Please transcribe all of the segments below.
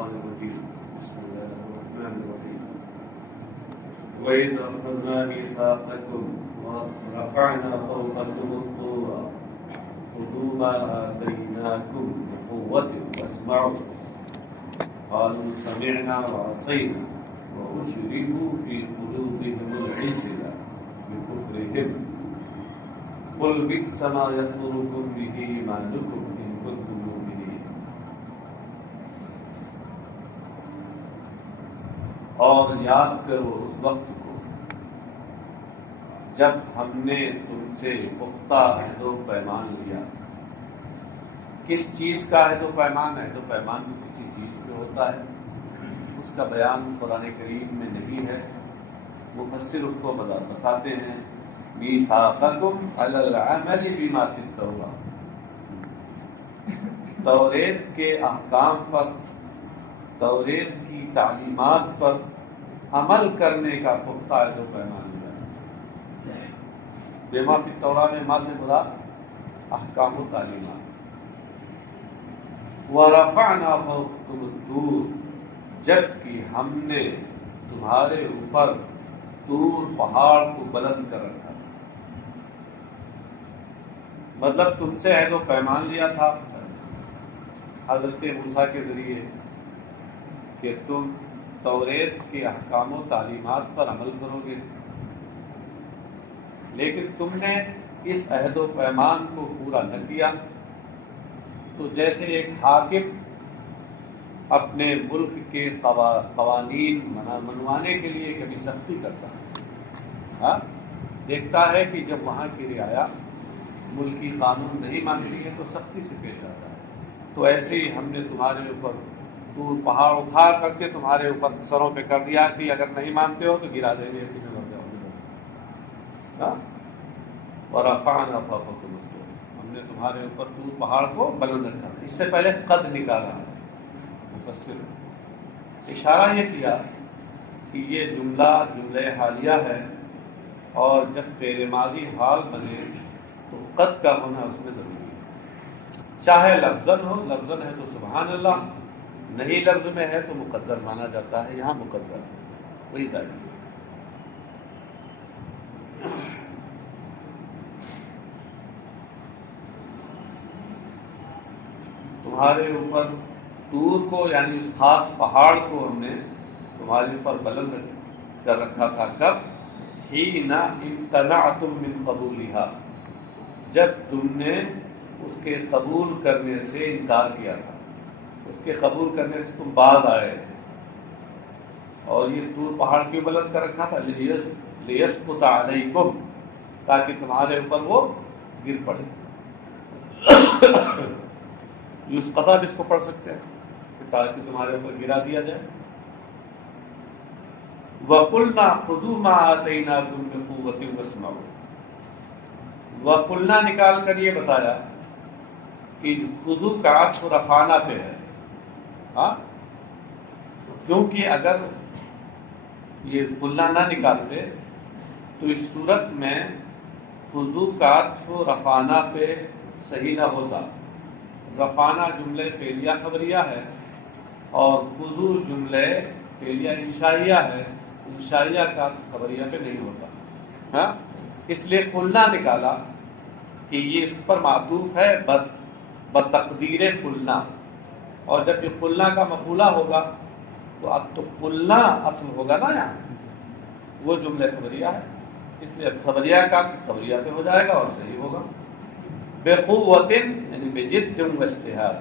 الشيطان الرجيم بسم الله الرحمن الرحيم وإذ أخذنا ميثاقكم ورفعنا فوقكم الطور خذوا ما آتيناكم بقوة واسمعوا قالوا سمعنا وعصينا وأشربوا في قلوبهم العجل بكفرهم قل بئس ما يأمركم به إيمانكم إن كنتم مؤمنين. اور یاد کرو اس وقت کو جب ہم نے تم سے پختہ عہد و پیمان لیا. کس چیز کا عہد و پیمان؟ عہد و پیمان بھی کسی چیز پہ ہوتا ہے، اس کا بیان قرآن کریم میں نہیں ہے. مفسر اس کو بتاتے ہیں میثاقکم علی العمل بما فی التوراۃ، توریت کے احکام پر، توریت کی تعلیمات پر عمل کرنے کا پختہ عہد و پیمان لیا. بما فی التوراۃ میں ما سے مراد احکام و تعلیمات. وَرَفَعْنَا فَوْقَكُمُ الطُّورَ، جبکہ ہم نے تمہارے اوپر طور پہاڑ کو بلند کر رکھا. مطلب تم سے عہد و پیمان لیا تھا حضرت موسیٰ کے ذریعے کہ تم توریت کے احکام و تعلیمات پر عمل کرو گے، لیکن تم نے اس عہد و پیمان کو پورا نہ کیا. تو جیسے ایک حاکم اپنے ملک کے قوانین منوانے کے لیے کبھی سختی کرتا ہے، دیکھتا ہے کہ جب وہاں کی رعایا ملکی قانون نہیں مانتی ہے تو سختی سے پیش آتا ہے. تو ایسے ہی ہم نے تمہارے اوپر طور پہاڑ اکھاڑ کر کے تمہارے اوپر سروں پہ کر دیا کہ اگر نہیں مانتے ہو تو گرا دیں گے، ایسی میں مر جاؤ گے. وَرَفَعْنَا فَوْقَكُمُ الطُّورَ، ہم نے تمہارے اوپر طور پہاڑ کو بلند رکھا. اس سے پہلے قد نکالا ہے مفسر، اشارہ یہ کیا کہ یہ جملہ حالیہ ہے، اور جب فعل ماضی حال بنے تو قد کا ہونا اس میں ضروری ہے. چاہے لفظاً ہو، لفظاً ہے تو سبحان اللہ، نہیں لفظ میں ہے تو مقدر مانا جاتا ہے. یہاں مقدر ہے، وہی ظاہر. تمہارے اوپر طور کو یعنی اس خاص پہاڑ کو ہم نے تمہارے اوپر بلند کر رکھا تھا. کب؟ حین امتنعتم من قبولها، جب تم نے اس کے قبول کرنے سے انکار کیا تھا. اس کے قبول کرنے سے تم بعد آئے تھے. اور یہ طور پہاڑ کیوں بلند کر رکھا تھا؟ لیسقط علیکم، تاکہ تمہارے اوپر وہ گر پڑے. یسقطا جس کو پڑھ سکتے ہیں، تاکہ تمہارے اوپر گرا دیا جائے. وَقُلْنَا خُذُوا مَا آتَيْنَاكُمْ بِقُوَّةٍ وَاسْمَعُوا، وَقُلْنَا نکال کر یہ بتایا کہ خُذُوا کا عطف رفعنا پہ ہے. کیونکہ اگر یہ قلنا نہ نکالتے تو اس صورت میں خُذُوا کا عطف رفعنا پہ صحیح نہ ہوتا. رفعنا جملے فعلیہ خبریہ ہے اور خُذُوا جملے فعلیہ انشائیہ ہے. انشائیہ کا خبریہ پہ نہیں ہوتا. اس لیے قلنا نکالا کہ یہ اس پر معطوف ہے بتقدیر قلنا، اور جب یہ قلنا کا مفعولہ ہوگا تو اب تو قلنا اصل ہوگا نا، یہاں وہ جملے خبریہ ہے، اس لیے خبریہ کا خبریہ پہ ہو جائے گا اور صحیح ہوگا. بقوت یعنی بجد و اجتہاد.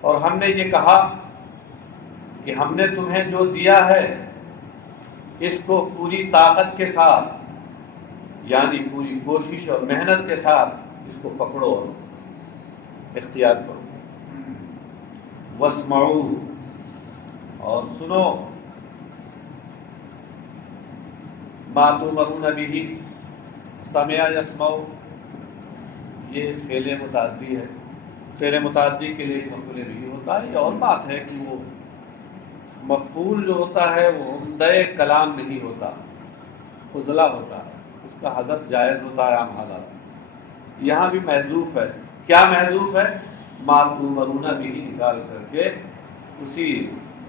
اور ہم نے یہ کہا کہ ہم نے تمہیں جو دیا ہے اس کو پوری طاقت کے ساتھ یعنی پوری کوشش اور محنت کے ساتھ اس کو پکڑو اور اختیار کرو. واسمعوا، اور سنو. ما تؤمرون به، سمع یسمع، یہ فعل متعدی ہے. فعل متعدی کے لیے مفعول بھی ہوتا ہے. یہ اور بات ہے کہ وہ مفعول جو ہوتا ہے وہ عمدہ کلام نہیں ہوتا، فضلہ ہوتا ہے، اس کا حذف جائز ہوتا ہے عام حالات. یہاں بھی محذوف ہے. کیا محذوف ہے؟ ما تؤمرون به نکال کر کے اسی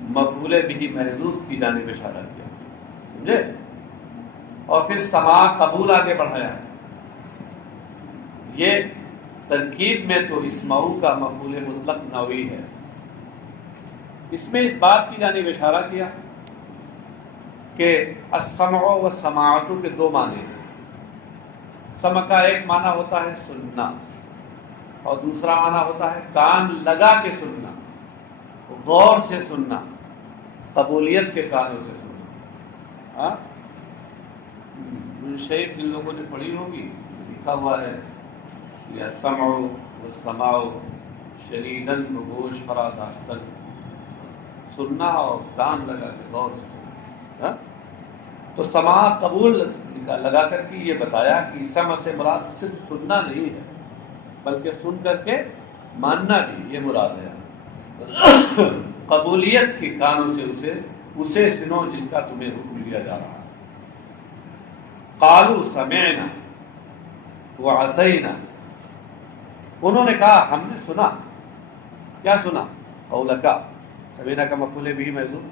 مفعول بھی محذوف کی جانب اشارہ کیا، سمجھے؟ اور پھر سماع قبول آگے بڑھایا۔ یہ ترکیب میں تو اسمعوا کا مفعول مطلق نوعی ہے، اس میں اس بات کی جانب اشارہ کیا کہ السمع والسماعت کے دو معنی ہیں۔ سمع کا ایک معنی ہوتا ہے سننا، اور دوسرا معنی ہوتا ہے کان لگا کے سننا، غور سے سننا، قبولیت کے کانوں سے سننا۔ شیخ جن لوگوں نے پڑھی ہوگی لکھا ہوا ہے السمع والسماع شنیداً بگوش فراداشتن، سننا اور کان لگا کے غور سے سننا۔ تو سماع قبول لگا کر کے یہ بتایا کہ سمع سے مراد صرف سننا نہیں ہے بلکہ سن کر کے ماننا بھی، یہ مراد ہے۔ قبولیت کے کانوں سے اسے سنو جس کا تمہیں حکم دیا جا رہا ہے۔ قالوا سمعنا وعصینا، انہوں نے کہا ہم نے سنا۔ کیا سنا؟ قولک، سمعنا کا مفعول بھی محذوف،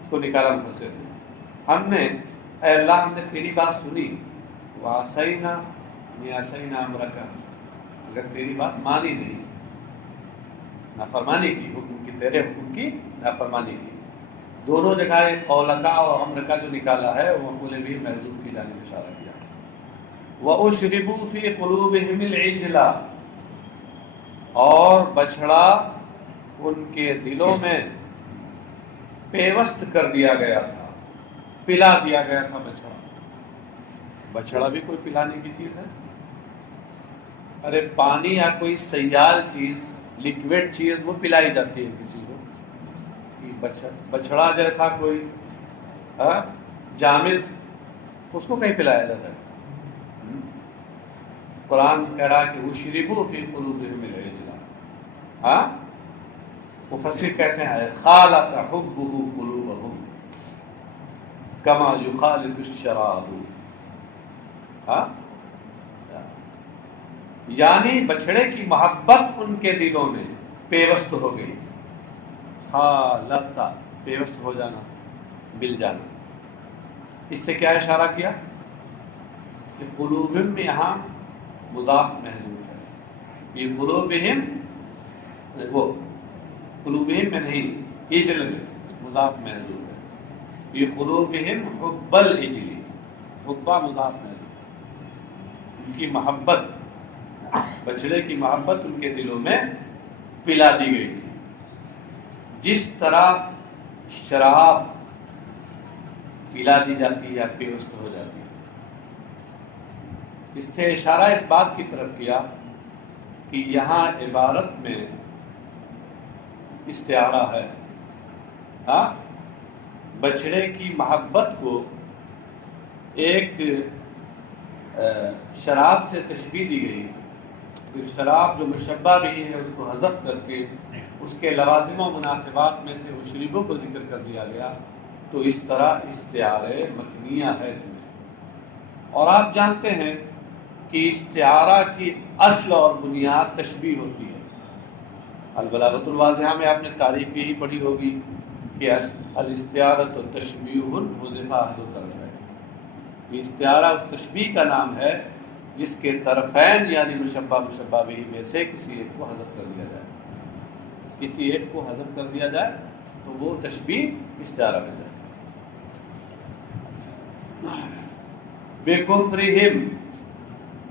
اس کو نکالا مفسر نے۔ ہم نے، اے اللہ ہم نے تیری بات سنی، وعصینا عصینا امرک، اگر تیری بات مانی نہیں، نافرمانی کی، حکم کی، تیرے حکم کی نافرمانی کی۔ دونوں جگہ قولکا اور امرکا جو نکالا ہے وہ مفعول بھی محذوف کی جانب اشارہ کیا۔ وَأُشْرِبُوا فِي قُلُوبِهِمِ الْعِجْلَ، اور بچھڑا ان کے دلوں میں پیوست کر دیا گیا تھا، پلا دیا گیا تھا بچھڑا۔ بچھڑا بھی کوئی پلانے کی چیز ہے؟ ارے پانی یا کوئی سیال چیز، لیکوڈ چیز، وہ پلائی جاتی ہے کسی کو؟ بچھڑا جیسا کوئی جامد، اس کو کہیں پلایا جاتا ہے؟ قرآن کہہ رہا کہ اشربوا فی قلوبہم العجل، مفسر کہتے ہیں خالط حبہ قلوبہم کما یخالط الشراب، یعنی بچھڑے کی محبت ان کے دلوں میں پیوست ہو گئی تھی۔ خالط، پیوست ہو جانا، مل جانا۔ اس سے کیا اشارہ کیا کہ قلوبہم میں یہاں مضاف محذوف ہے، یہ قلوبہم، وہ قلوبہم میں نہیں، اجل میں مضاف محذوف ہے۔ یہ قلوبہم حب العجل، حبہ مضاف محذوف، ان کی محبت، بچڑے کی محبت ان کے دلوں میں پلا دی گئی تھی، جس طرح شراب پلا دی جاتی ہے یا پیوست ہو جاتی ہے۔ اس سے اشارہ اس بات کی طرف کیا کہ یہاں عبارت میں استعارہ ہے، بچڑے کی محبت کو ایک شراب سے تشبیہ دی گئی، پھر شراب جو مشبہ بھی ہے اس کو حذف کر کے اس کے لوازم و مناسبات میں سے اشربو کو ذکر کر دیا گیا، تو اس طرح استعارہ مکنیہ ہے اس میں۔ اور آپ جانتے ہیں کہ استعارہ کی اصل اور بنیاد تشبیہ ہوتی ہے۔ البلاغۃ الواضحہ میں آپ نے تعریف یہی پڑھی ہوگی کہ الاستعارۃ تشبیہ حذف احد الطرفین، یہ استعارہ اس تشبیہ کا نام ہے جس کے طرفین یعنی مشبہ مشبہ بھی میں سے کسی ایک کو حذف کر دیا جائے، کسی ایک کو حذف کر دیا جائے تو وہ تشبیہ استعارہ بن جائے۔ بے کفرہم،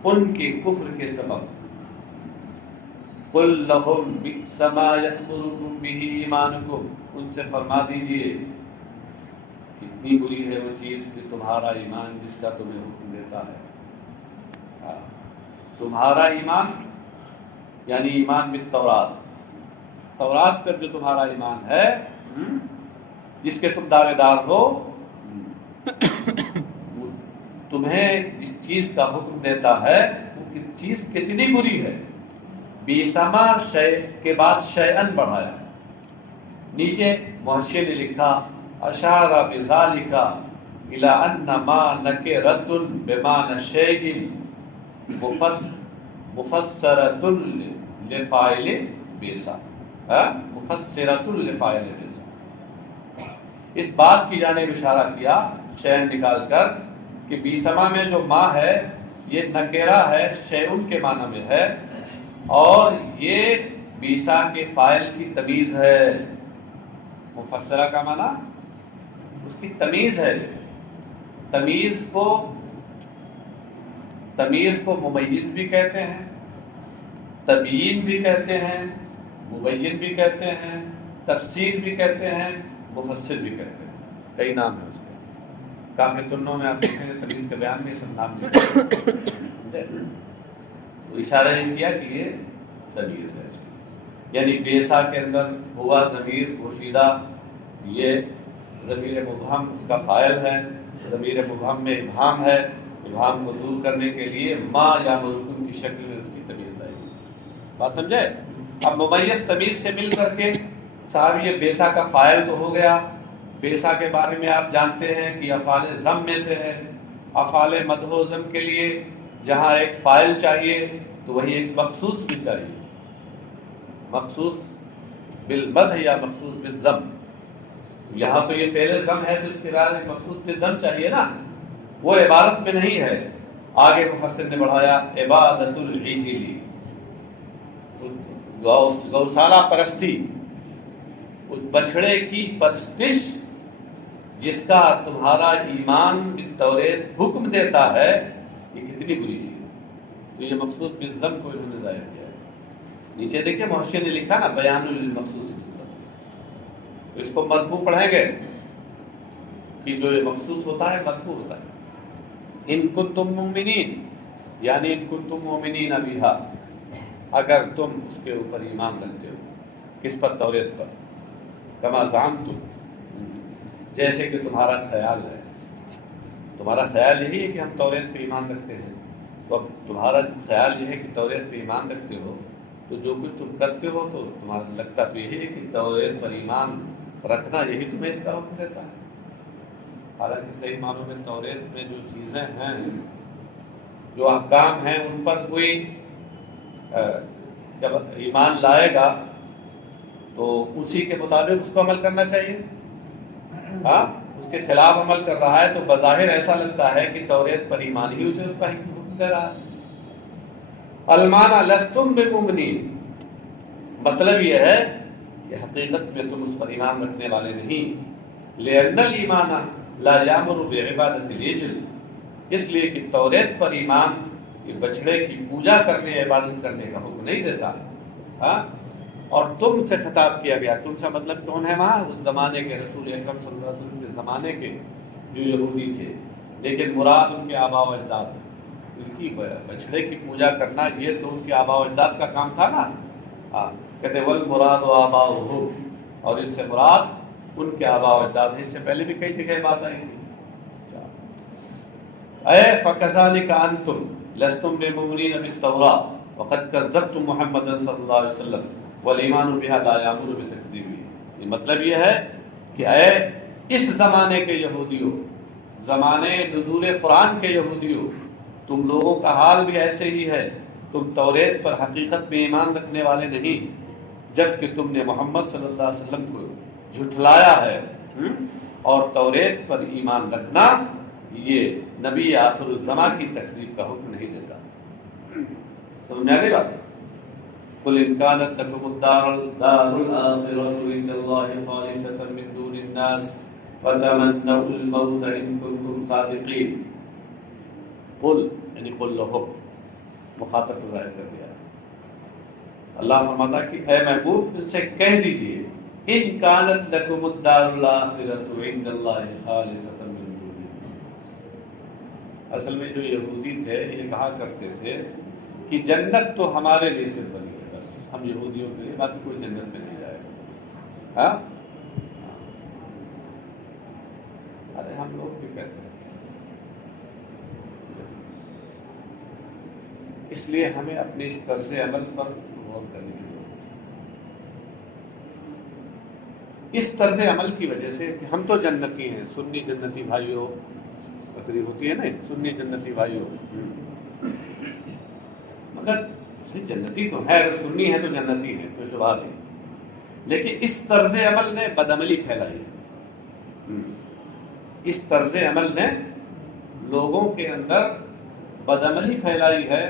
ان کے کفر کے سبب، قل لہم بئس ما یأمرکم بہ ایمانکم، ان سے فرما دیجئے کتنی بری ہے وہ چیز کہ تمہارا ایمان جس کا تمہیں حکم دیتا ہے۔ تمہارا ایمان یعنی ایمان بالتورات، تورات پر جو تمہارا ایمان ہے، جس کے تم دعوے دار ہو، تمہیں جس چیز کا حکم دیتا ہے وہ چیز کتنی بری ہے۔ بیسما شے کے بعد شیئن بڑھایا، نیچے محشی نے لکھا اشار بذالک الی ان ما نکرۃ بمعنی شیء مفسرۃ لفاعل بیسا، مفسرۃ لفاعل بیسا، اس بات کی جانب اشارہ کیا شیئن نکال کر کہ بیسما میں جو ما ہے یہ نکرہ ہے، شیئن کے معنی میں ہے، اور یہ بیسا کے فاعل کی تمیز ہے۔ مفسرہ کا معنی اس کی تمیز ہے۔ تمیز کو ممیز بھی کہتے ہیں، تبیین بھی کہتے ہیں، مبین بھی کہتے ہیں، تفسیر بھی کہتے ہیں، مفسر بھی کہتے ہیں، کئی نام ہیں اس کے۔ کافی تنوں میں آپ دیکھیں گے تمیز کے بیان میں سب نام سے تو اشارہ یہ کیا کہ یہ تمیز ہے، یعنی بیسا کے اندر ہوا ضمیر پوشیدہ، یہ ضمیر مبہم اس کا فاعل ہے، ضمیر مبہم میں ابہام ہے، ابہام کو دور کرنے کے لیے ما یا مرکن کی شکل میں اس کی تمیز آئی۔ بات سمجھے؟ اب ممیز تمیز سے مل کر کے صاحب یہ بیسا کا فاعل تو ہو گیا۔ بیسا کے بارے میں آپ جانتے ہیں کہ افعال ضم میں سے ہے۔ افعال مدح و ضم کے لیے جہاں ایک فاعل چاہیے تو وہیں ایک مخصوص بھی چاہیے، مخصوص بالمدح یا مخصوص بالضم۔ یہاں تو یہ فعل ضم ہے تو اس کے بعد ایک مخصوص بالضم چاہیے نا، وہ عبارت میں نہیں ہے۔ آگے مفسر نے بڑھایا عبادت العجل، گوسالہ پرستی، اس بچھڑے کی پرستش جس کا تمہارا ایمان بالتوریت حکم دیتا ہے، یہ کتنی بری چیز ہے۔ تو یہ مقصود بالضم کو انہوں نے ظاہر کیا ہے۔ نیچے دیکھیں محشر نے لکھا نا بیان للمخصوص بالضم، تو اس کو مرفوع پڑھیں گے کہ جو یہ مخصوص ہوتا ہے مرفوع ہوتا ہے۔ ان کنتم مؤمنین، یعنی ان کنتم مؤمنین بہا، اگر تم اس کے اوپر ایمان رکھتے ہو، کس پر؟ توریت پر۔ کما زعمتم، جیسے کہ تمہارا خیال ہے، تمہارا خیال یہی ہے کہ ہم توریت پہ ایمان رکھتے ہیں، تو اب تمہارا خیال یہ ہے کہ توریت پہ ایمان رکھتے ہو، تو جو کچھ تم کرتے ہو تو تمہارا لگتا تو یہی ہے کہ توریت پر ایمان رکھنا یہی تمہیں اس کا حکم دیتا ہے۔ حالانکہ صحیح معنوں میں توریت میں جو چیزیں ہیں، جو احکام ہیں، ان پر کوئی جب ایمان لائے گا تو اسی کے مطابق اس کو عمل کرنا چاہیے۔ ہاں، اس کے خلاف عمل کر رہا ہے تو بظاہر ایسا لگتا ہے کہ توریت پر ایمان ہی اسے اس کا حکم دے رہا ہے۔ المعنى لستم بمؤمنین، مطلب یہ ہے کہ حقیقت میں تم اس پر ایمان رکھنے والے نہیں۔ لأن الایمان لا یامر بعبادۃ العجل، اس لیے کہ توریت پر ایمان یہ بچڑے کی پوجا کرنے، عبادت کرنے کا حکم نہیں دیتا۔ ہاں، اور تم سے خطاب کیا گیا، تم سے مطلب کون ہے وہاں؟ اس زمانے کے رسول اکرم صلی اللہ علیہ وسلم کے زمانے کے جو یہودی تھے، لیکن مراد ان کے آباء و اجداد، ان کی بچڑے کی پوجا کرنا یہ تو ان کے آباء و اجداد کا کام تھا نا۔ ہاں، کہتے والمراد آباؤہم، اور اس سے مراد ان کے آباء و اجداد ہیں۔ اس سے پہلے بھی کئی جگہ بات آئی تھی۔ اے فکذالک انتم لستم بمؤمنین بالتوراۃ وقد کذبتم محمدا صلی اللہ علیہ وسلم والایمان بها لا یامر بتکذیبہ۔ یہ مطلب یہ ہے کہ اے اس زمانے کے یہودیوں، زمانے نزول قرآن کے یہودیوں، تم لوگوں کا حال بھی ایسے ہی ہے۔ تم توریت پر حقیقت میں ایمان رکھنے والے نہیں، جبکہ تم نے محمد صلی اللہ علیہ وسلم کو جھٹلایا ہے، اور توریت پر ایمان رکھنا یہ نبی آخر الزمان کی تکذیب کا حکم نہیں دیتا۔ سمجھ میں آ گئی بات؟ قل ان كانت لكم الدار الآخرة عند الله خالصة من دون الناس فتمنوا الموت ان كنتم صادقين۔ قل یعنی قل لهم، مخاطب کو ظاہر کر دیا۔ اللہ فرماتا کہ اے محبوب ان سے کہہ دیجئے ان كانت لكم الدار الآخرة عند الله خالصة من دون الناس۔ اصل میں جو یہودی تھے یہ کہا کرتے تھے کہ جنت تو ہمارے لیے صرف بنی ہے، بس ہم یہودیوں کے لیے، باقی کوئی جنت میں نہیں جائے گا۔ ہاں، ارے ہم لوگ بھی کہتے ہیں۔ اس لیے ہمیں اپنے اس طرز عمل پر غور کرنے کی ضرورت ہے۔ اس طرز عمل کی وجہ سے کہ ہم تو جنتی ہیں، سنی جنتی بھائیوں، تقریر ہوتی ہے نا، سنی جنتی بھائیوں، مگر جنتی تو ہے، اگر سنی ہے تو جنتی ہے، اس میں شبہ نہیں۔ لیکن اس طرز عمل نے بدعملی پھیلائی، اس طرز عمل نے لوگوں کے اندر بدعملی پھیلائی ہے،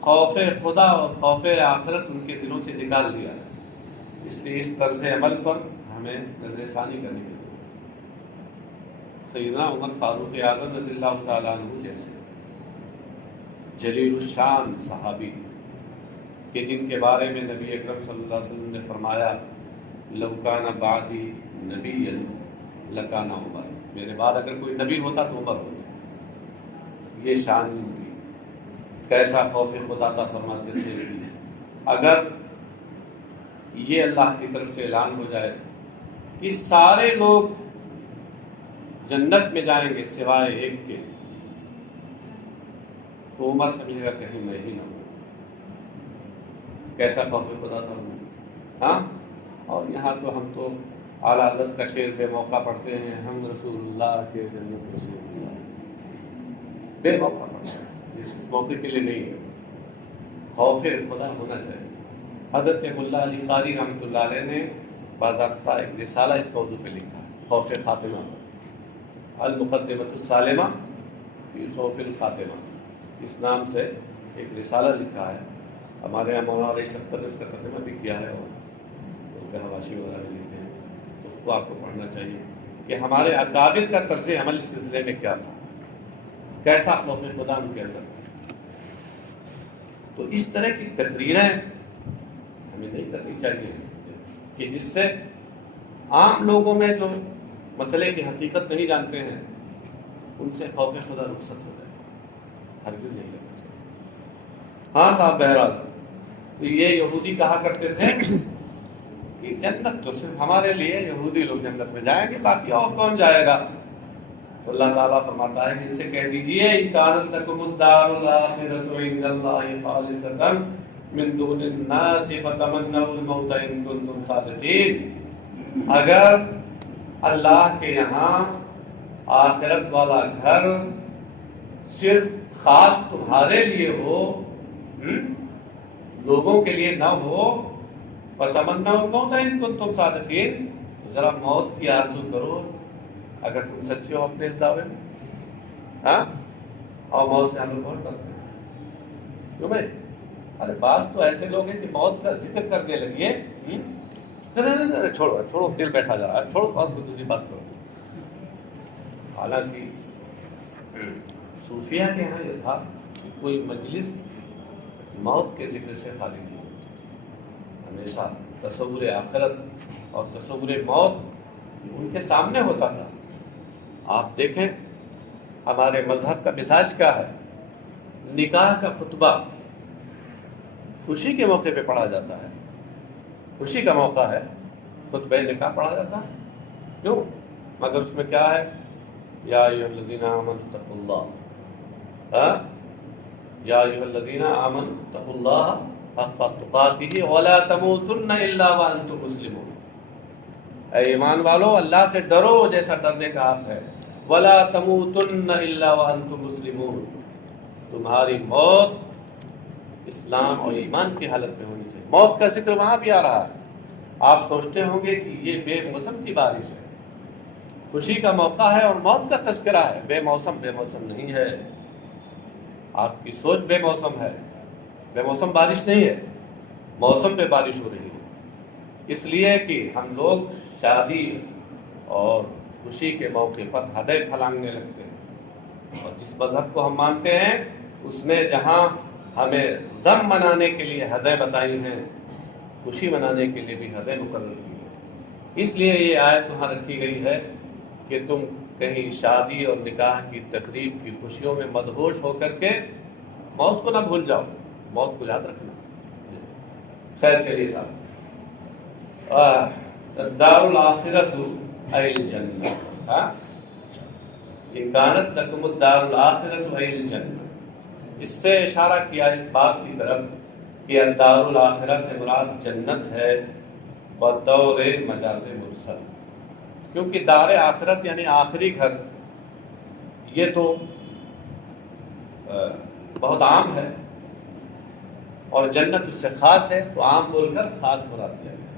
خوف خدا اور خوف آخرت ان کے دلوں سے نکال دیا ہے۔ اس لیے اس طرز عمل پر ہمیں نظر ثانی کرنی ہے۔ سیدنا عمر فاروق اعظم رضی اللہ تعالیٰ عنہ جیسے جلیل الشان صحابی کہ جن کے بارے میں نبی اکرم صلی اللہ علیہ وسلم نے فرمایا لو کان بعدی نبی لکان عمر، میرے بعد اگر کوئی نبی ہوتا تو عمر ہوتا۔ یہ شان ان کی، کیسا خوف خدا تھا فرماتے تھے۔ اگر یہ اللہ کی طرف سے اعلان ہو جائے کہ سارے لوگ جنت میں جائیں گے سوائے ایک کے، تو عمر سمجھے گا کہیں میں ہی نہ ہوں۔ کیسا خوف خدا تھا ہاں۔ اور یہاں تو ہم تو اعلیٰ حضرت کا شعر بے موقع پڑھتے ہیں، ہم رسول اللہ کے جنت رسول اللہ، بے موقع پڑھتے ہیں، اس موقع کے لیے نہیں ہے۔ خوف خدا ہونا چاہیے۔ حضرت ملا علی قاری رحمۃ اللہ علیہ نے باضابطہ ایک رسالہ اس موضوع پہ لکھا ہے، خوف خاتمہ پر، المقدمۃ السالمہ فی خوف الخاتمہ، اس نام سے ایک رسالہ لکھا ہے۔ ہمارے یہاں مولانا رئیس اختر نے اس کا ترجمہ بھی کیا ہے اور اس کے حواشی وغیرہ بھی لکھے ہیں، اس کو آپ کو پڑھنا چاہیے کہ ہمارے اکابر کا طرز عمل اس سلسلے میں کیا تھا، کیسا خوف خدا ان کے اندر۔ تو اس طرح کی تقریریں ہمیں نہیں کرنی چاہیے کہ جس سے عام لوگوں میں جو مسئلے کی حقیقت نہیں جانتے ہیں ان سے خوف خدا رخصت ہو جائے، ہرگز نہیں کرنا چاہیے۔ ہاں صاحب، بہرحال تو یہ یہودی کہا کرتے تھے کہ جنت تو صرف ہمارے لیے، یہودی لوگ جنت میں جائیں گے، باقی اور کون جائے گا؟ تو اللہ تعالیٰ فرماتا ہے کہ ان سے کہہ دیجئے ان کانت لکم الدار الآخرۃ عند اللہ خالصۃ من دون الناس فتمنوا الموت ان کنتم صادقین، اگر اللہ کے یہاں آخرت والا گھر صرف خاص تمہارے لیے ہو، لوگوں کے لیے نہ ہو، فتمنوا الموت ان کنتم صادقین، ذرا موت کی آرزو کرو اگر تم سچے ہو اپنے اس دعوے میں۔ ہاں، اور موت سے ہم لوگ بہت ڈرتے ہیں، کیوں بھائی؟ ارے بعض تو ایسے لوگ ہیں کہ موت کا ذکر کرنے لگیے، نہیں چھوڑو دل بیٹھا جا رہا ہے، چھوڑو اور کوئی دوسری بات کرو۔ حالانکہ صوفیہ کے یہاں یہ تھا کہ کوئی مجلس موت کے ذکر سے خالی نہیں ہوتی، ہمیشہ تصور آخرت اور تصور موت ان کے سامنے ہوتا تھا۔ آپ دیکھیں ہمارے مذہب کا مزاج کیا ہے، نکاح کا خطبہ خوشی کے موقع پہ پڑھا جاتا ہے، خوشی کا موقع ہے خطبہ نکاح پڑھا جاتا ہے، کیوں؟ مگر اس میں کیا ہے؟ یا ایھا الذین آمنوا اتقوا اللہ، یا ایھا الذین آمنوا اتقوا اللہ حق تقاتہ ولا تموتن الا وانتم مسلمون، اے ایمان والو اللہ سے ڈرو جیسا ڈرنے کا حق ہے، ولا تموتن الا وانتم مسلمون، تمہاری موت اسلام اور ایمان کی حالت میں ہونی چاہیے۔ موت کا ذکر وہاں بھی آ رہا ہے۔ آپ سوچتے ہوں گے کہ یہ بے موسم کی بارش ہے، خوشی کا موقع ہے اور موت کا تذکرہ ہے، بے موسم نہیں ہے، آپ کی سوچ بے موسم ہے، بے موسم بارش نہیں ہے، موسم پہ بارش ہو رہی ہے، اس لیے کہ ہم لوگ شادی اور خوشی کے موقع پر ہدے پھلانگنے لگتے ہیں، اور جس مذہب کو ہم مانتے ہیں اس نے جہاں ہمیں غم منانے کے لیے حدیں بتائی ہیں، خوشی منانے کے لیے بھی حدیں مقرر کی ہیں۔ اس لیے یہ آیت وہاں رکھی گئی ہے کہ تم کہیں شادی اور نکاح کی تقریب کی خوشیوں میں مدہوش ہو کر کے موت کو نہ بھول جاؤ، موت کو یاد رکھنا۔ خیر چلیے صاحب، دار الآخرۃ ای الجنہ، ان کانت لکم الدار الآخرۃ ای الجنہ، اس سے اشارہ کیا اس بات کی طرف کہ الدار الآخرہ سے مراد جنت ہے، بطور مجاز مرسل، کیونکہ دار آخرت یعنی آخری گھر یہ تو بہت عام ہے، اور جنت اس سے خاص ہے، تو عام بول کر خاص مراد دیا گیا۔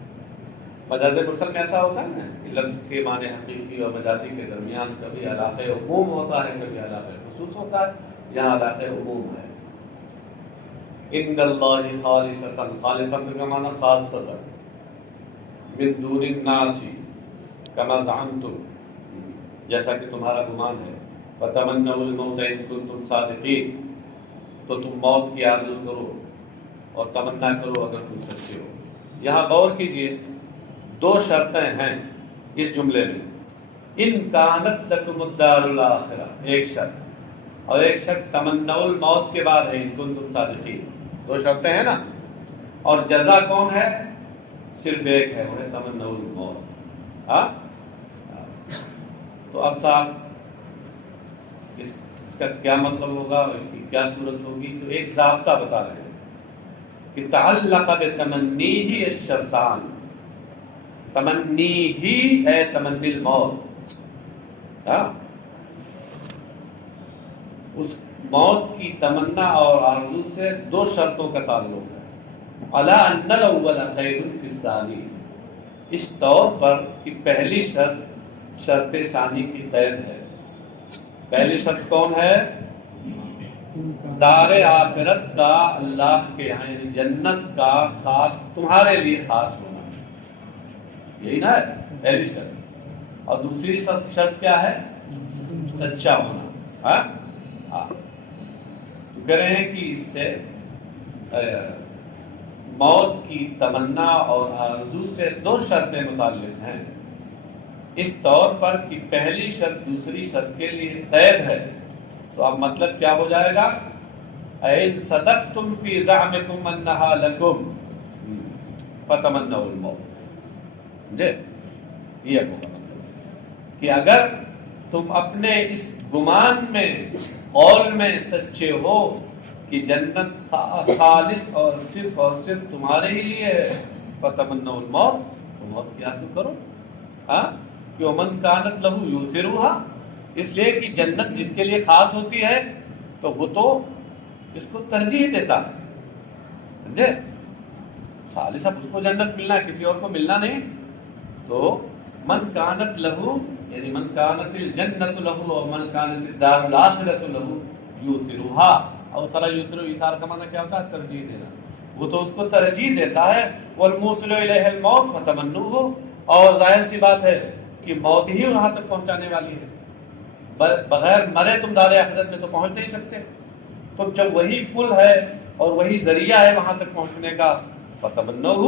مجاز مرسل میں ایسا ہوتا ہے نا کہ لفظ کے معنی حقیقی اور مجازی کے درمیان کبھی علاقہ عموم ہوتا ہے، کبھی علاقہ خصوص ہوتا ہے، یہاں علاقہ عموم ہے۔ ان اللہ خالصۃ، خالصۃ کا معنی خاصۃ، من دون الناس کما زعمتم، جیسا کہ تمہارا گمان ہے، فتمنوا الموت ان کنتم صادقین، تو تم موت کی آرزو کرو اور تمنا کرو اگر تم سچے ہو۔ یہاں غور کیجئے، دو شرطیں ہیں اس جملے میں، ان کانت لکم الدار الاخرہ ایک شرط، اور ایک شرط تمنوا الموت کے بعد ہے ان کنتم صادقین، دو شرطیں ہیں نا، اور جزا کون ہے؟ صرف ایک ہے، وہ ہے تمنوا الموت۔ ہاں تو اب صاحب اس کا کیا مطلب ہوگا، اس کی کیا صورت ہوگی؟ تو ایک ضابطہ بتا رہے ہیں کہ تعلق بتمنی ہی الشرطان، تمنی ہی ہے تمنی الموت، اس موت کی تمنا اور آرزو سے دو شرطوں کا تعلق ہے۔ علی ان الاول قید فی الثانی، اس طور پر کہ پہلی شرط شرط ثانی کی قید ہے۔ پہلی شرط کون ہے؟ دار آخرت کا اللہ کے یہاں یعنی جنت کا خاص تمہارے لیے خاص ہونا، یہی نا ہے پہلی شرط۔ اور دوسری شرط کیا ہے؟ سچا ہونا۔ ہاں کہہ رہے ہیں کہ اس سے موت کی تمنا اور آرزو سے دو شرطیں متعلق ہیں، اس طور پر کہ پہلی شرط دوسری شرط کے لیے قید ہے۔ تو اب مطلب کیا ہو جائے گا؟ اَإِن صَدَقْتُمْ فِي زَعْمِكُمْ أَنَّهَا لَكُمْ فَتَمَنَّوُا الْمَوْتَ، یہ مطلب کہ اگر تم اپنے اس گمان میں قول میں سچے ہو کہ جنت خالص اور صرف تمہارے ہی لیے ہے، فَتَمَنَّوُا الْمَوْتَ، تو موت کی آرزو کرو۔ کہ وَمَنْ كَانَتْ لَهُ يُؤْثِرُهَا، اس لیے کہ جنت جس کے لیے خاص ہوتی ہے تو وہ تو اس کو ترجیح دیتا ہے، سمجھے؟ خالص اب اس کو جنت ملنا ہے، کسی اور کو ملنا نہیں۔ تو من کانت لہو یعنی من کانت الجنت لہو اور من کانت الدار الاخرۃ لہو یوثرها، اور سارا یوثر ایثار کا معنی کیا ہوتا ہے؟ ترجیح دینا، وہ تو اس کو ترجیح دیتا ہے۔ والموصل الیہ الموت فتمنوه، اور ظاہر سی بات ہے کہ موت ہی وہاں تک پہنچانے والی ہے، بغیر مرے تم دار آخرت میں تو پہنچ نہیں سکتے۔ تو جب وہی پل ہے اور وہی ذریعہ ہے وہاں تک پہنچنے کا، فتمنوه،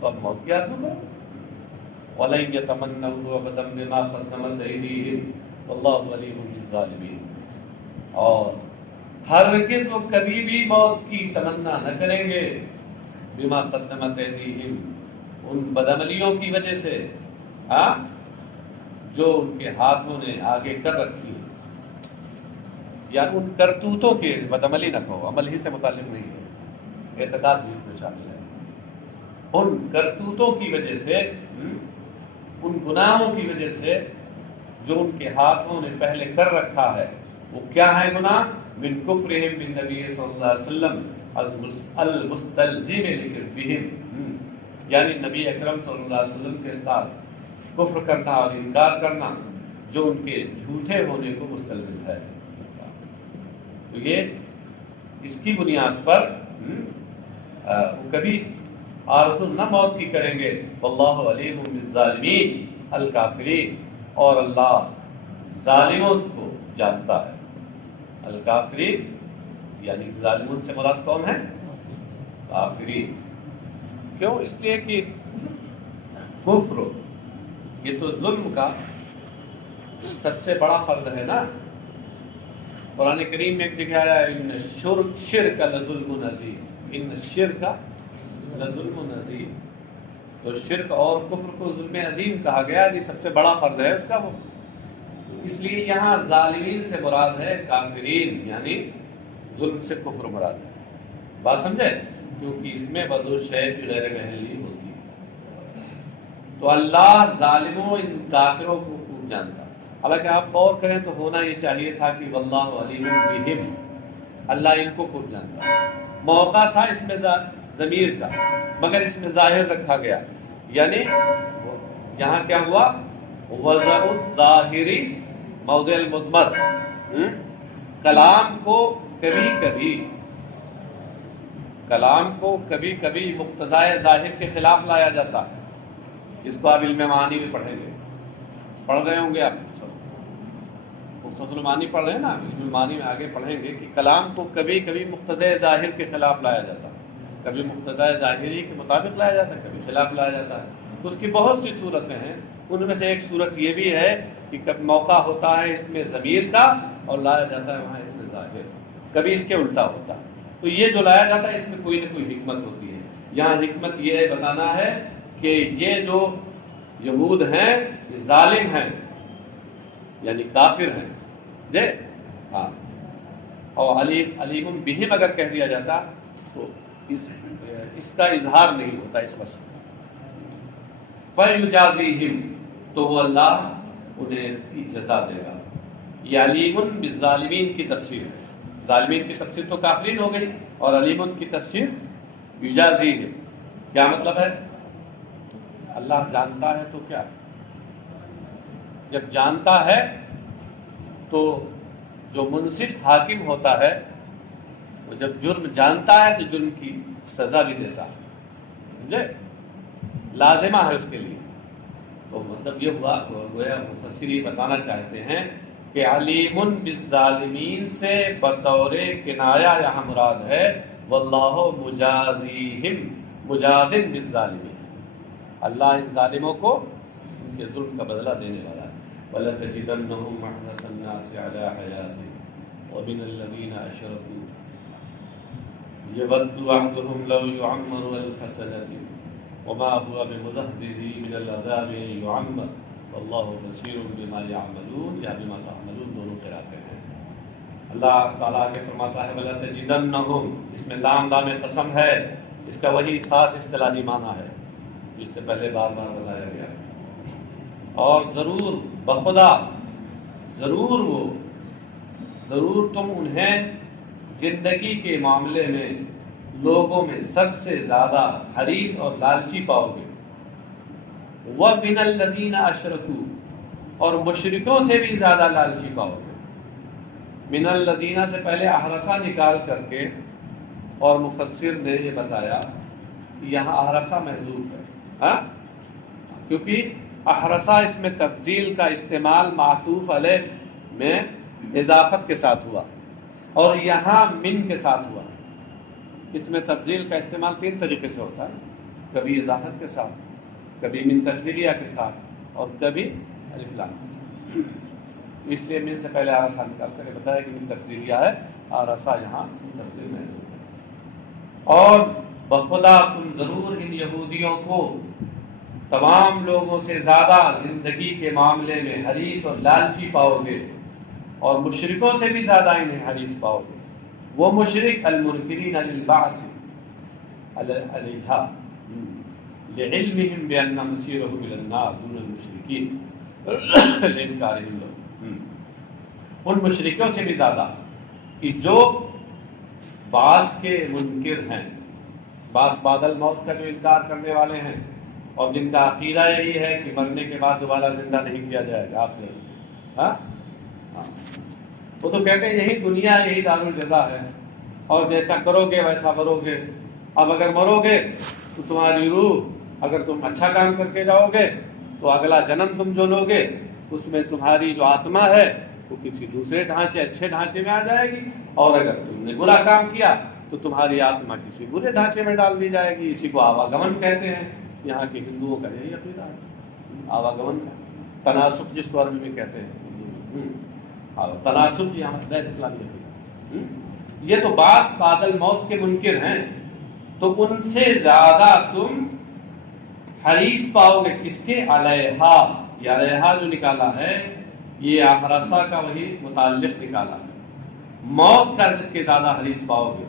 تو اب موت کی آرزو کرو۔ وَلَن يَتَمَنَّوْهُ أَبَدًا بِمَا قَدَّمَتْ أَيْدِيهِمْ وَاللَّهُ عَلِيمٌ بِالظَّالِمِينَ، اور ہرگز وہ کبھی بھی موت کی تمنا نہ کریں گے، بما قدمت ایدیہم، ان بدعملیوں کی وجہ سے جو ان کے ہاتھوں نے آگے کر رکھی، یا ان کرتوتوں کے، بدعملی نہ کہو، عمل ہی سے متعلق نہیں ہے، اعتقاد بھی اس میں شامل ہے، ان کرتوتوں کی وجہ سے، ان گناہوں کی وجہ سے جو ان کے ہاتھوں نے پہلے کر رکھا ہے۔ وہ کیا ہے گناہ؟ من کفرہم بالنبی صلی اللہ علیہ وسلم المستلزم لکذبہم، یعنی نبی اکرم صلی اللہ علیہ وسلم کے ساتھ کفر کرنا اور انکار کرنا جو ان کے جھوٹے ہونے کو مستلزم ہے۔ تو یہ اس کی بنیاد پر وہ کبھی آرزو نہ موت کی کریں گے۔ واللہ علیم بالظالمین الکافرین، اور اللہ ظالموں کو جانتا ہے۔ الکافرین یعنی ظالمون سے مراد کون ہے؟ کافرین۔ کیوں؟ اس لیے کہ کفر یہ تو ظلم کا سب سے بڑا فرد ہے نا۔ قرآن کریم میں ایک جگہ آیا ہے ان شرک لظلم عظیم، ان شرک لظلم عظیم، تو شرک اور کفر کو ظلم عظیم کہا گیا، یہ سب سے بڑا فرد ہے اس کا وہ۔ اس لیے یہاں ظالمین سے مراد ہے کافرین، یعنی ظلم سے کفر مراد ہے۔ بات سمجھے؟ کیونکہ اس میں بدو شیء فی غیر محلی ہوتی ہے۔ تو اللہ ظالموں ان کافروں کو خوب جانتا۔ حالانکہ آپ غور کریں تو ہونا یہ چاہیے تھا کہ واللہ علیم بہم، اللہ ان کو خوب جانتا۔ موقع تھا اس میں ضمیر کا، مگر اس میں ظاہر رکھا گیا، یعنی یہاں کیا ہوا؟ وضع الظاہری موضع المضمر، کلام کو کبھی کبھی مقتضائے ظاہر کے خلاف لایا جاتا ہے. اس کو آپ علم معانی میں پڑھیں گے، پڑھ رہے ہوں گے آپ مقتصد المعانی پڑھ رہے ہیں نا، علم معانی میں آگے پڑھیں گے کہ کلام کو کبھی کبھی مقتضائے ظاہر کے خلاف لایا جاتا ہے، کبھی مقتضائے ظاہری کے مطابق لایا جاتا ہے، کبھی خلاف لایا جاتا ہے. اس کی بہت سی صورتیں ہیں، ان میں سے ایک صورت یہ بھی ہے کہ کب موقع ہوتا ہے اس میں ضمیر کا اور لایا جاتا ہے وہاں اس میں ظاہر، کبھی اس کے الٹا ہوتا ہے. تو یہ جو لایا جاتا ہے اس میں کوئی نہ کوئی حکمت ہوتی ہے. یہاں حکمت یہ بتانا ہے کہ یہ جو یہود ہیں یہ ظالم ہیں، یعنی کافر ہیں. ہاں، اور علیم بہم اگر کہہ دیا جاتا تو اس کا اظہار نہیں ہوتا اس وصف. فَيُجَازِيهِمْ، تو وہ اللہ انہیں اس کی جزا دے گا. یہ علیم بالظالمین کی تفسیر ہے. ظالمین کی تفسیر تو کافرین ہو گئی، اور علیم کی تفسیر یجازیہم. کیا مطلب ہے؟ اللہ جانتا ہے تو کیا؟ جب جانتا ہے تو جو منصف حاکم ہوتا ہے وہ جب جرم جانتا ہے تو جرم کی سزا بھی دیتا ہے، سمجھے؟ لازمہ ہے اس کے لیے. تو مطلب یہ ہوا، گویا مفسر یہ بتانا چاہتے ہیں کہ علیم بالظالمین سے بطور کنایہ یہاں مراد ہے واللہ مجازیہم مجازن بالظالمین. اللہ ان ظالموں کو ان کے ظلم کا بدلہ دینے والا ہے. وَلَتَجِدَنَّهُمْ أَحْرَصَ النَّاسِ عَلَىٰ حَيَاةٍ وَمِنَ الَّذِينَ أَشْرَكُوا يَوَدُّ أَحَدُهُمْ لَوْ يُعَمَّرُ أَلْفَ سَنَةٍ وما هو بمزحزحه من العذاب ان يعمر والله بصير بما يعملون، یا بما تعملون دونوں قراءتیں ہیں. اللہ تعالیٰ آگے فرماتا ہے وَلَتَجِدَنَّهُمْ، اس میں لام قسم ہے، اس کا وہی خاص اصطلاحی معنی ہے جس سے پہلے بار بار بتایا گیا. اور ضرور بخدا ضرور تم انہیں زندگی کے معاملے میں لوگوں میں سب سے زیادہ حریص اور لالچی پاؤ گے. وَمِنَ الَّذِينَ أَشْرَكُوا، اور مشرکوں سے بھی زیادہ لالچی پاؤ گے. من الذین سے پہلے احرسا نکال کر کے، اور مفسر نے یہ بتایا کہ یہاں احرسا محذوف ہے، ہاں، کیونکہ احرسا اس میں تفضیل کا استعمال معطوف علیہ میں اضافت کے ساتھ ہوا، اور یہاں من کے ساتھ ہوا. اس میں تفضیل کا استعمال تین طریقے سے ہوتا ہے، کبھی اضافت کے ساتھ، کبھی من تفضیلیہ کے ساتھ، اور کبھی الف لام کے ساتھ. اس لیے من سے پہلے آرسا نکال کر بتایا کہ من تفضیلیہ ہے، آرسا یہاں تفضیل میں ہے. اور بخدا تم ضرور ان یہودیوں کو تمام لوگوں سے زیادہ زندگی کے معاملے میں حریص اور لالچی پاؤ گے، اور مشرکوں سے بھی زیادہ انہیں حریص پاؤ گے. وہ مشرک المنکرین للبعث علیہا لعلمہم بأن مصیرہم الی النار دون المشرکین لانکارہم لہ. ان مشرکوں سے بھی زیادہ کہ جو بعث کے منکر ہیں، بعث بعد الموت کا جو انکار کرنے والے ہیں، اور جن کا عقیدہ یہی ہے کہ مرنے کے بعد دوبارہ زندہ نہیں کیا جائے گا. آپ سے وہ تو کہتے ہیں یہی دنیا، یہی دار الجزا ہے، اور جیسا کرو گے ویسا مرو گے. اب اگر مرو گے تو تمہاری روح، اگر تم اچھا کام کر کے جاؤ گے تو اگلا جنم تم جو لو گے اس میں تمہاری جو آتما ہے وہ کسی دوسرے ڈھانچے، اچھے ڈھانچے میں آ جائے گی، اور اگر تم نے برا کام کیا تو تمہاری آتما کسی برے ڈھانچے میں ڈال دی جائے گی. اسی کو آواگمن کہتے ہیں. یہاں کے ہندوؤں کا یہی عقیدہ ہے، آواگمن کا، تناسخ جس کو عربی میں کہتے ہیں. تناسب یہاں غیر اسلامی ہے. یہ تو بعض بعد الموت کے منکر ہیں، تو ان سے زیادہ تم حریص پاؤ گے. کس کے؟ علیہا. یہ علیہا جو نکالا ہے یہ احرسا کا وہی متعلق نکالا ہے. موت کا کے زیادہ حریص پاؤ گے.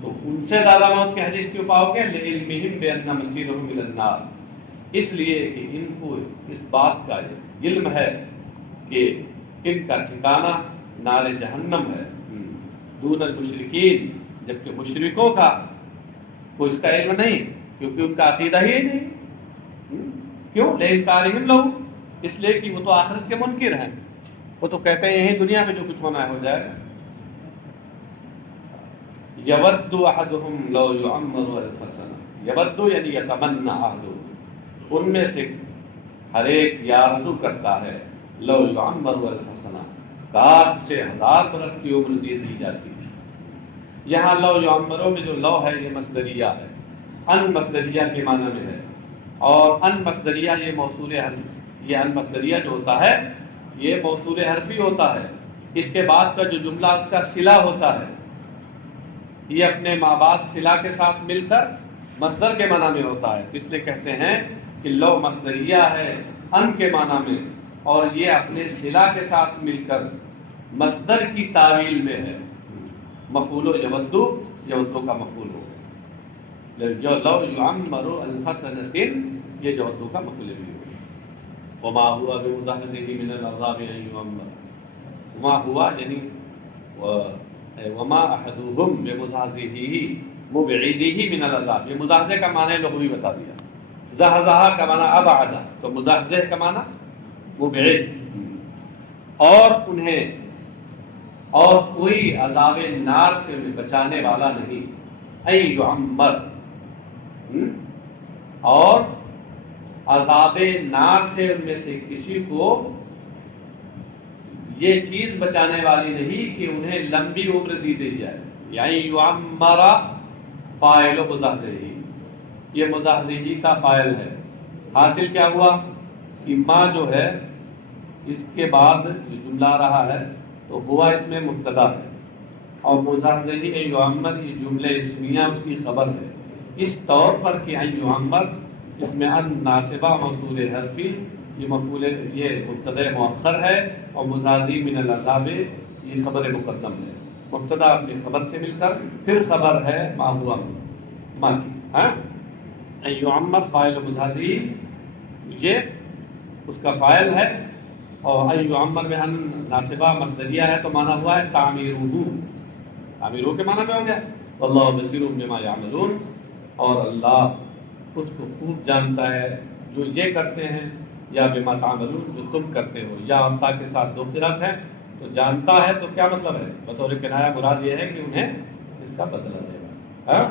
تو ان سے زیادہ موت کے حریص کیوں پاؤ گے؟ لعلمہم بأن مصیرہم الی النار، اس لیے کہ ان کو اس بات کا علم ہے کہ ان کا ٹھکانہ نار جہنم ہے. دون المشرکین، جبکہ مشرکوں کا کوئی اس کا علم نہیں، کیونکہ ان کا عقیدہ ہی نہیں. کیوں؟ لإنکارہم لہو، اس لیے کہ وہ تو آخرت کے منکر ہیں، وہ تو کہتے ہیں یہی دنیا میں جو کچھ ہونا ہے ہو جائے گا۔ یود احدہم لو یعمر الف سنہ، یود یعنی یتمنی احدہم، ان میں سے ہر ایک یہ آرزو کرتا ہے، لو یعمر الف سنہ، کاش اسے 1000 برس کی عمر دے دی جاتی۔ یہاں لو یعمروں میں جو لو ہے یہ مصدریہ ہے، ان مصدریہ کے معنی میں ہے، اور ان مصدریہ یہ موصول حرف، یہ ان مصدریہ جو ہوتا ہے یہ موصول حرفی ہوتا ہے، اس کے بعد کا جو جملہ اس کا صلہ ہوتا ہے، یہ اپنے ماں باپ صلہ کے ساتھ مل کر مصدر کے معنی میں ہوتا ہے، اس لیے کہتے ہیں کہ لو مصدریہ ہے ان کے معنی میں، اور یہ اپنے صلہ کے ساتھ مل کر مصدر کی تعویل میں ہے۔ مفعول یودو، یودو کا مفعول ہو گیا، جو لو یعمر الف سنۃ یہ یودو کا مفعول بھی ہو گیا۔ وما ہوا بمزحزحہ من العذاب ان یعمر، وما ہوا یعنی وما احدہم بمزحزحہ مبعدہ من العذاب، یہ مزحزح کا معنی لغوی بتا دیا، زحزحہ کا معنی ابعد، تو مزحزح کا معنی مبعد، اور کوئی عذاب نار سے انہیں بچانے والا نہیں، این یعمر، اور عذاب نار سے ان میں سے کسی کو یہ چیز بچانے والی نہیں کہ انہیں لمبی عمر دی جائے، یعنی یعمر فاعل مزحزحہ، یہ مزحزحہ کا فاعل ہے، حاصل کیا ہوا کہ ما جو ہے اس کے بعد جو جملہ آ رہا ہے تو ہوا اس میں مبتدا ہے، اور مزحزحہ یعمر یہ جملہ اسمیہ اس کی خبر ہے، اس طور پر کہ ان یعمر اس میں ان ناصبہ موصول حرفی، یہ مفعول، یہ مبتدا مؤخر ہے، اور مزحزحہ من العذاب یہ خبر مقدم ہے، مبتدا اپنی خبر سے مل کر پھر خبر ہے ما ہوا ما کی، ہاں ان یعمر فاعل مزحزحہ یہ اس کا فاعل ہے، اور ان یعمر میں ان ناصبہ مصدریہ ہے تو معنی ہوا ہے تعمیرہ، تعمیرہ کے معنی میں ہو گیا، واللہ بصیر بما یعملون، اور اللہ اس کو خوب جانتا ہے جو یہ کرتے ہیں، یا بما تعملون جو تم کرتے ہو، یا امتا کے ساتھ دو قرات ہے، تو جانتا ہے تو کیا مطلب ہے؟ بطور کنایہ مراد یہ ہے کہ انہیں اس کا بدلہ دے گا، ہاں